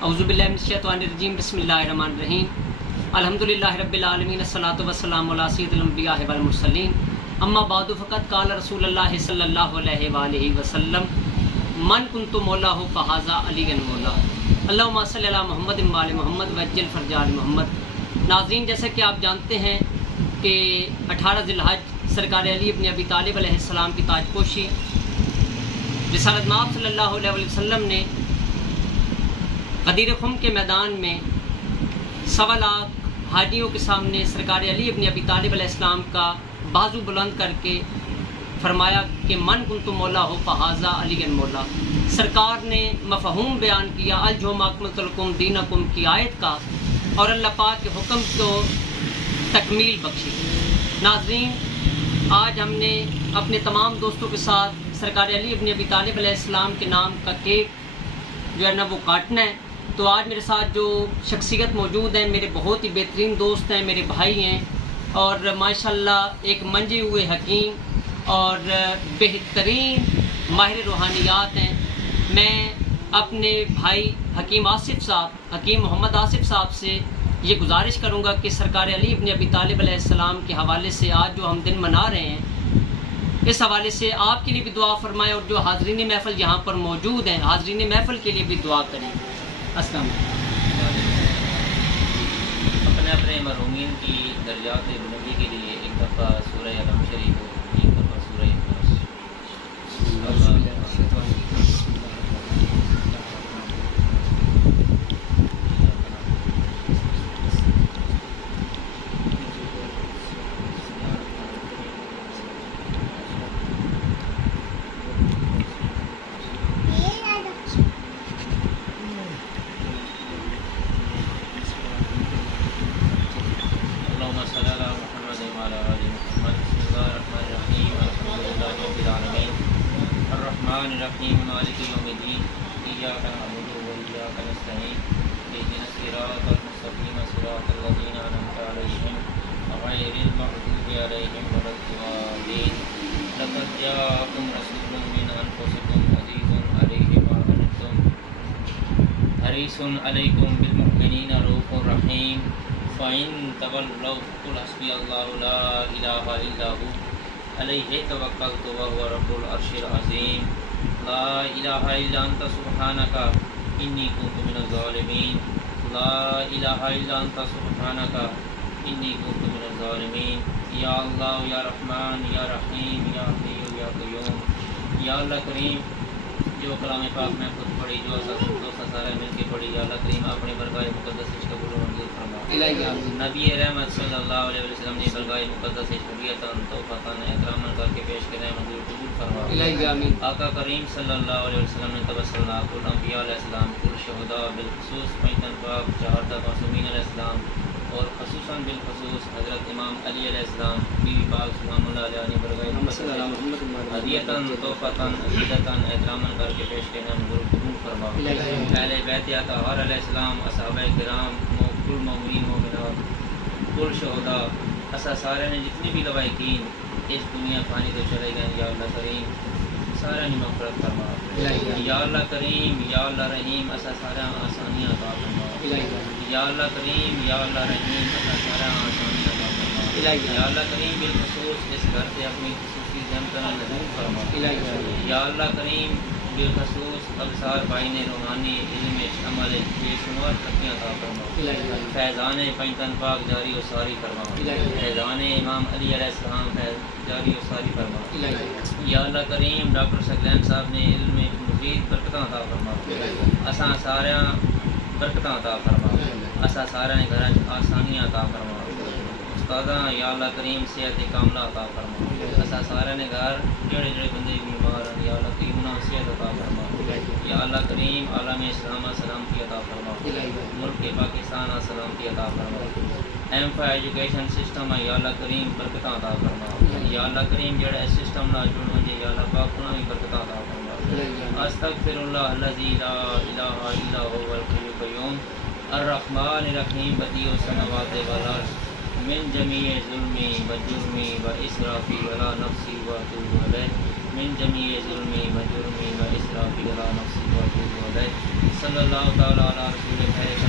اعوذ باللہ من الشیطان الرجیم بسم اللہ الرحمن الرحیم الحمدللہ رب العالمین الصلاۃ والسلام علی سید الانبیاء والمرسلین اما بعد فقد قال رسول اللہ صلی اللہ علیہ وآلہ وسلم من کنت مولاه فہذا علی مولا اللہم صلی علی محمد وآل محمد وعجل فرج آل محمد۔ ناظرین، جیسا کہ آپ جانتے ہیں کہ 18 ذی الحج سرکار علی ابن ابی طالب علیہ السلام کی تاج پوشی رسالت مآب صلی اللہ علیہ وسلم نے غدیر خم کے میدان میں 1.25 لاکھ حاجیوں کے سامنے سرکار علی ابن ابی طالب علیہ السلام کا بازو بلند کر کے فرمایا کہ من کنت مولا ہو فہذا علی مولا۔ سرکار نے مفہوم بیان کیا الجوم اکملت لکم دینکم کی آیت کا اور اللہ پاک کے حکم کو تکمیل بخشی۔ ناظرین، آج ہم نے اپنے تمام دوستوں کے ساتھ سرکار علی ابن ابی طالب علیہ السلام کے نام کا کیک جو ہے نا وہ کاٹنا ہے۔ تو آج میرے ساتھ جو شخصیت موجود ہیں میرے بہت ہی بہترین دوست ہیں، میرے بھائی ہیں اور ماشاءاللہ ایک منجے ہوئے حکیم اور بہترین ماہر روحانیات ہیں۔ میں اپنے بھائی حکیم محمد آصف صاحب سے یہ گزارش کروں گا کہ سرکار علی ابن ابی طالب علیہ السلام کے حوالے سے آج جو ہم دن منا رہے ہیں اس حوالے سے آپ کے لیے بھی دعا فرمائیں اور جو حاضرین محفل یہاں پر موجود ہیں حاضرین محفل کے لیے بھی دعا کریں۔ السلام علیکم۔ اپنے اپنے مرحومین کی درجات بلندی کے لیے ایک دفعہ سورہ علم شریف اور ایک دفعہ سورہ اخلاص۔ الرحمن الرحیم مالک یوم الدین ایاک نعبد و ایاک نستعین اهدنا الصراط المستقیم صراط الذین انعمت علیہم غیر المغضوب علیہم ولا الضالین۔ لقد جاءکم رسول من انفسکم عزیز علیہ ما عنتم حریص علیکم بالمؤمنین رؤوف رحیم فإن تولوا فقل حسبی اللہ لا الہ الا هو علیہ توکلت وهو رب العرش العظیم لا الہ الا انت سبحانک انی کنت من الظالمین لا الہ الا انت سبحانک انی کنت من الظالمین۔ یا اللہ یا رحمان یا رحیم یا حی یا قیوم۔ یا اللہ کریم، جو کلام پاک میں خود پڑھی جو دوست سارے مل کے پڑھی، یا اللہ کریم اپنی برگاہ مقدس سے قبول و منظور فرما۔ نبی رحمت صلی اللہ علیہ وسلم نے برگاہ مقدس سے حریتاً توفاتاً احتراماً کر کے پیش کرے منظور قبول فرما۔ آقا کریم صلی اللہ علیہ وسلم نے تبصرہ کل انبیاء علیہ السلام کل شہداء بالخصوص پنجتن پاک چہاردہ معصومین علیہ السلام اور خصوصاً بالخصوص حضرت امام علی علیہ السلام بیوی پاک سلام اللہ علیہ برگاہ ہدیتاً توفاتاً عقیدتاً احتراماً کر کے پیش کرنا منظور قبول فرما۔ اہل بیت اطہار علیہ السلام اصحابہ کرام کل مومنین مومنات کل شہداء اسا سارے نے جتنی بھی لوائقین اس دنیا پانی تو چلے گئے، یا اللہ کریم سارا ہی مغفرت فرما۔ یا اللہ کریم یا اللہ رحیم اسا سارا آسانیاں عطا فرما۔ یا اللہ کریم یا اللہ رحیم اسا سارا آسانیاں عطا فرما۔ یا اللہ کریم بالخصوص اس گھر سے اپنی خصوصی زمتنا نظور فرما۔ یا اللہ کریم بالخصوص ابصار بائن روحانی علم عمل بے شمار ترقیاں عطا فرما۔ فیضان پنجتن پاک جاری و ساری فرما۔ فیضان امام علی علیہ السلام فیض جاری و ساری فرما۔ یا اللہ کریم ڈاکٹر سکلین صاحب نے علم میں مزید برکتاں عطا فرما۔ اساں سارا برکتاں عطا فرما۔ اساں سارا نے گھر آسانیاں عطا فرما۔ استاداں یا اللہ کریم صحت کاملہ عطا فرما۔ اساں سارا نے گھر جڑے جڑے بندے بیمار ہیں یا اللہ کریم انہاں صحت عطا فرما۔ یا اللہ کریم عالم اسلام سلامتی عطا فرما۔ ملک پاکستان سلامتی عطا فرما۔ ایم فا ایجوکیشن سسٹم یا اللہ کریم برکتاں عطا فرما۔ یا اللہ کریم جڑا اس سسٹم نال جڑ ونجے یا اللہ پاک انہاں بھی برکتاں عطا فرما۔ استغفر اللہ الذی لا الہ الا هو الحی القیوم الرحمن الرحیم بدیع السماوات والارض من جمیع ظلمی و جرمی و اسرافی ولا نفسی و اتوب الیہ من جميع ظلمي وجرمي وإسرافي على نفسي وأتوب إليه صلی اللہ تعالی علی رسول